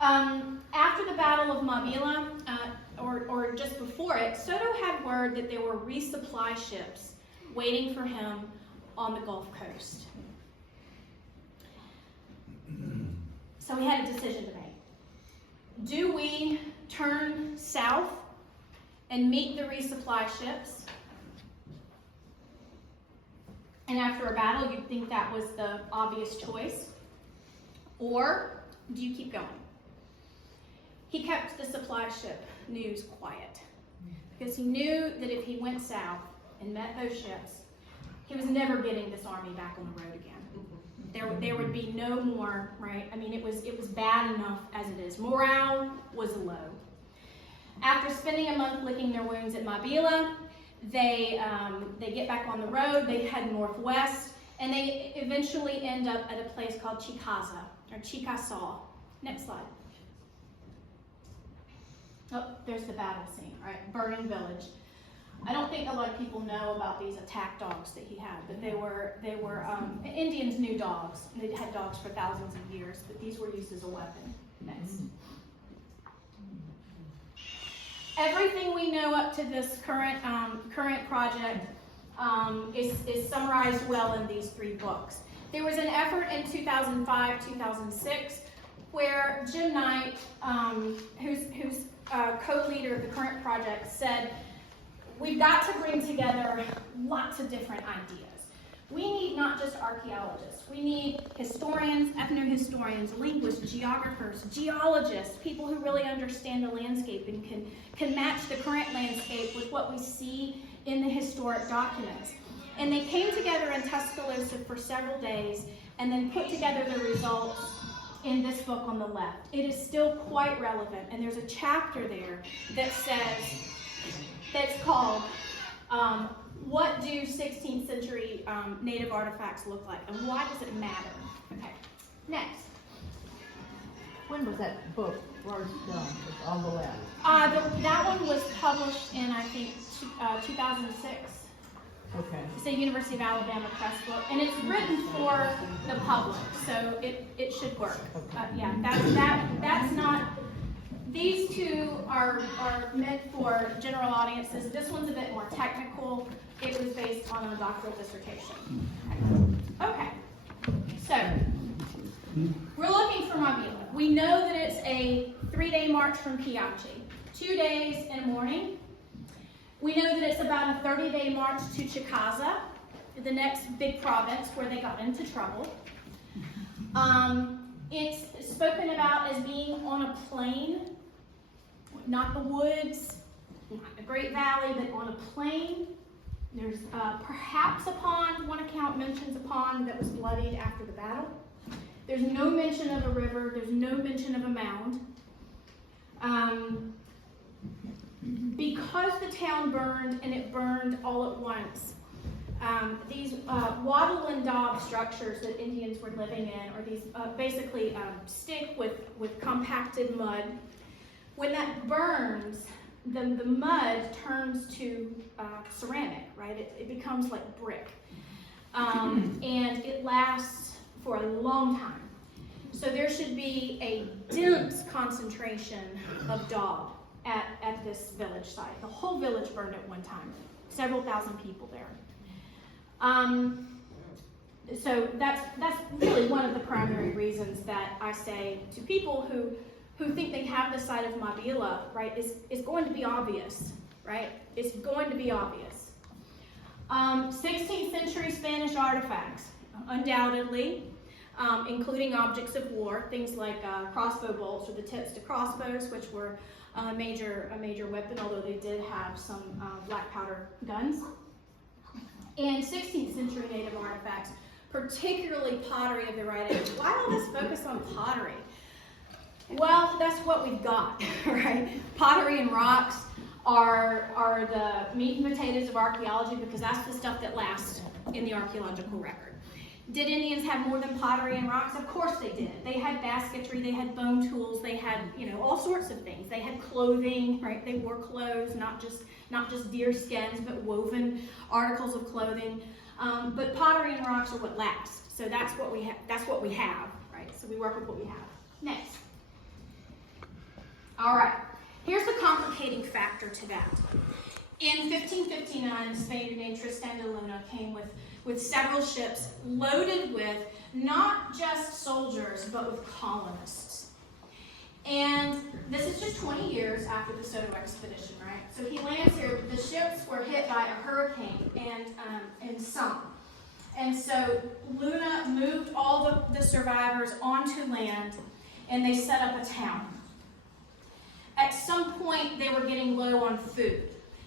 After the Battle of Maubila, or just before it, Soto had word that there were resupply ships waiting for him on the Gulf Coast. So he had a decision to make. Do we turn south and meet the resupply ships? And after a battle, you'd think that was the obvious choice. Or do you keep going? He kept the supply ship news quiet because he knew that if he went south and met those ships, he was never getting this army back on the road again. There would be no more, right? I mean, it was bad enough as it is. Morale was low. After spending a month licking their wounds at Maubila, they get back on the road, they head northwest, and they eventually end up at a place called Chicasa, or Chickasaw. Next slide. Oh, there's the battle scene, right? Burning village. I don't think a lot of people know about these attack dogs that he had, but they were Indians knew dogs. They'd had dogs for thousands of years, but these were used as a weapon. Next. Everything we know up to this current project is summarized well in these 3 books. There was an effort in 2005, 2006, where Jim Knight, who's co-leader of the current project, said, we've got to bring together lots of different ideas. We need not just archaeologists. We need historians, ethnohistorians, linguists, geographers, geologists, people who really understand the landscape and can match the current landscape with what we see in the historic documents. And they came together in Tuscaloosa for several days and then put together the results in this book on the left. It is still quite relevant, and there's a chapter there that says, that's called, what do 16th century native artifacts look like, and why does it matter? Okay, next. When was that book first done, on the left? That one was published in, I think, 2006. Okay. It's a University of Alabama press book, and it's written for the public, so it should work. Okay. Yeah, that's not. These 2 are meant for general audiences. This one's a bit more technical. It was based on a doctoral dissertation. Okay, so we're looking for Maubila. We know that it's a 3-day march from Piachi, 2 days and a morning. We know that it's about a 30-day march to Chicasa, the next big province where they got into trouble. It's spoken about as being on a plain, not the woods, not the Great Valley, but on a plain. There's perhaps a pond. One account mentions a pond that was bloodied after the battle. There's no mention of a river. There's no mention of a mound. Because the town burned, and it burned all at once, these wattle and daub structures that Indians were living in are these basically stick with compacted mud. When that burns, the mud turns to ceramic, right? It becomes like brick. And it lasts for a long time. So there should be a dense concentration of daub at this village site. The whole village burned at one time, several thousand people there. So that's really one of the primary reasons that I say to people who think they have the site of Maubila, right, is going to be obvious, right? It's going to be obvious. 16th century Spanish artifacts, undoubtedly, including objects of war, things like crossbow bolts or the tips to crossbows, which were a major weapon, although they did have some black powder guns. And 16th century native artifacts, particularly pottery of the right age. Why all this focus on pottery? Well, that's what we've got, right? Pottery and rocks are the meat and potatoes of archaeology because that's the stuff that lasts in the archaeological record. Did Indians have more than pottery and rocks? Of course they did. They had basketry, they had bone tools, they had, all sorts of things. They had clothing, right? They wore clothes, not just deer skins, but woven articles of clothing. But pottery and rocks are what last. So that's what we have. That's what we have, right? So we work with what we have. Next. All right, here's the complicating factor to that. In 1559, a Spaniard named Tristan de Luna came with several ships loaded with not just soldiers, but with colonists. And this is just 20 years after the Soto expedition, right? So he lands here. The ships were hit by a hurricane and sunk. And so Luna moved all the survivors onto land, and they set up a town. At some point, they were getting low on food.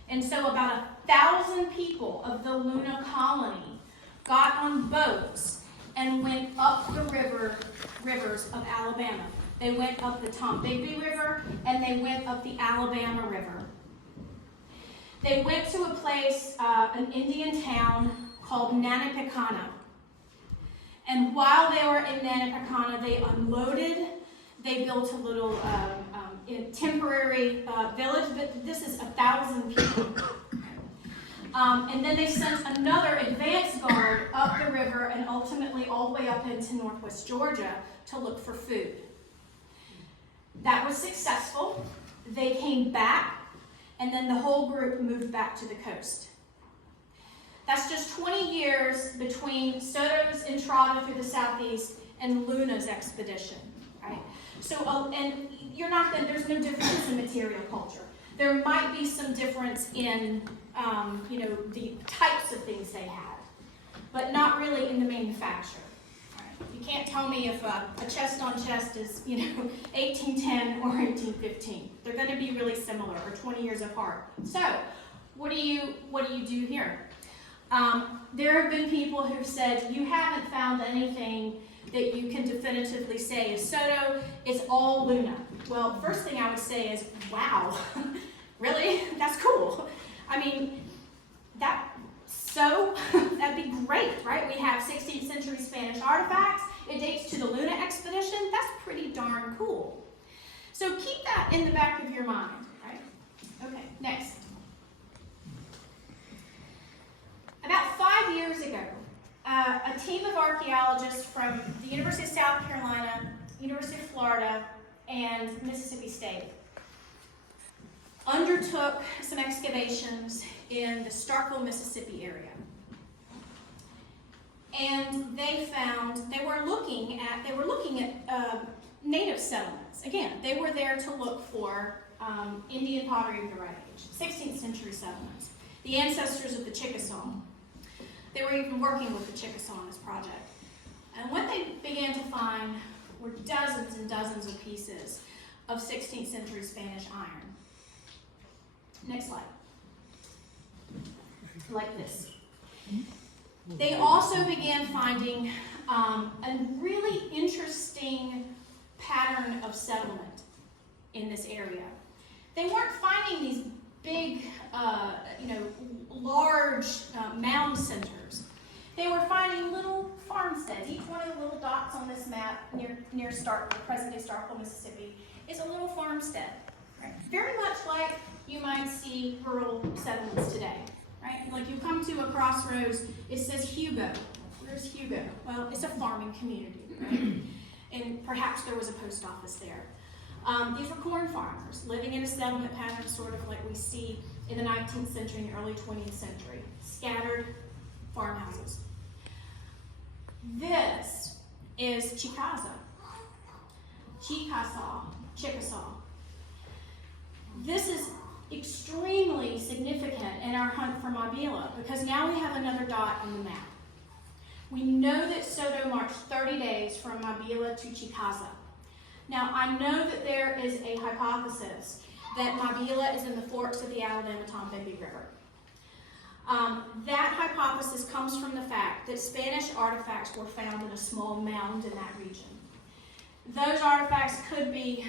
And so about 1,000 people of the Luna colony got on boats and went up the rivers of Alabama. They went up the Tombigbee River, and they went up the Alabama River. They went to a place, an Indian town called Nanapicana. And while they were in Nanapicana, they unloaded. They built a little temporary village, but this is 1,000 people. And then they sent another advance guard up the river and ultimately all the way up into northwest Georgia to look for food. That was successful. They came back, and then the whole group moved back to the coast. That's just 20 years between Soto's entrada through the southeast and Luna's expedition, right? So, and there's no difference in material culture. There might be some difference in, the types of things they had, but not really in the manufacture. Right? You can't tell me if a chest on chest is, 1810 or 1815. They're going to be really similar, or 20 years apart. So, what do you do here? There have been people who've said, you haven't found anything that you can definitively say is Soto, it's all Luna. Well, the first thing I would say is, wow, really? That's cool. I mean, that'd be great, right? We have 16th century Spanish artifacts. It dates to the Luna expedition. That's pretty darn cool. So keep that in the back of your mind, right? Okay, next. About 5 years ago, a team of archaeologists from the University of South Carolina, University of Florida, and Mississippi State undertook some excavations in the Starkville, Mississippi area. And they were looking at native settlements. Again, they were there to look for Indian pottery of the right age, 16th century settlements, the ancestors of the Chickasaw. They were even working with the Chickasaw on this project. And what they began to find were dozens and dozens of pieces of 16th century Spanish iron. Next slide. Like this. They also began finding a really interesting pattern of settlement in this area. They weren't finding these big, large mound centers. They were finding little farmsteads. Each one of the little dots on this map near Starkville, present-day Starkville, Mississippi, is a little farmstead. Right? Very much like you might see rural settlements today. Right? Like you come to a crossroads, it says Hugo. Where's Hugo? Well, it's a farming community, right? And perhaps there was a post office there. These were corn farmers living in a settlement pattern sort of like we see in the 19th century and early 20th century. Scattered farmhouses. This is Chickasaw. This is extremely significant in our hunt for Maubila because now we have another dot on the map. We know that Soto marched 30 days from Maubila to Chickasaw. Now, I know that there is a hypothesis that Maubila is in the forks of the Alabama-Tombigbee River. That hypothesis comes from the fact that Spanish artifacts were found in a small mound in that region. Those artifacts could be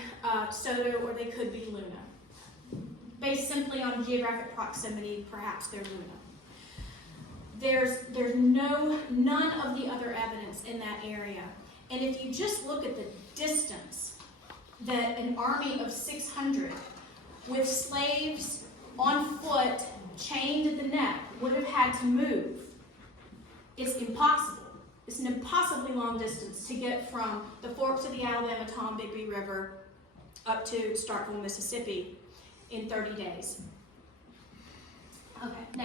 Soto or they could be Luna. Based simply on geographic proximity, perhaps they're Luna. There's none of the other evidence in that area. And if you just look at the distance that an army of 600 with slaves on foot, chained at the neck, would have had to move, it's impossible. It's an impossibly long distance to get from the forks of the Alabama-Tombigbee River up to Starkville, Mississippi in 30 days. Okay,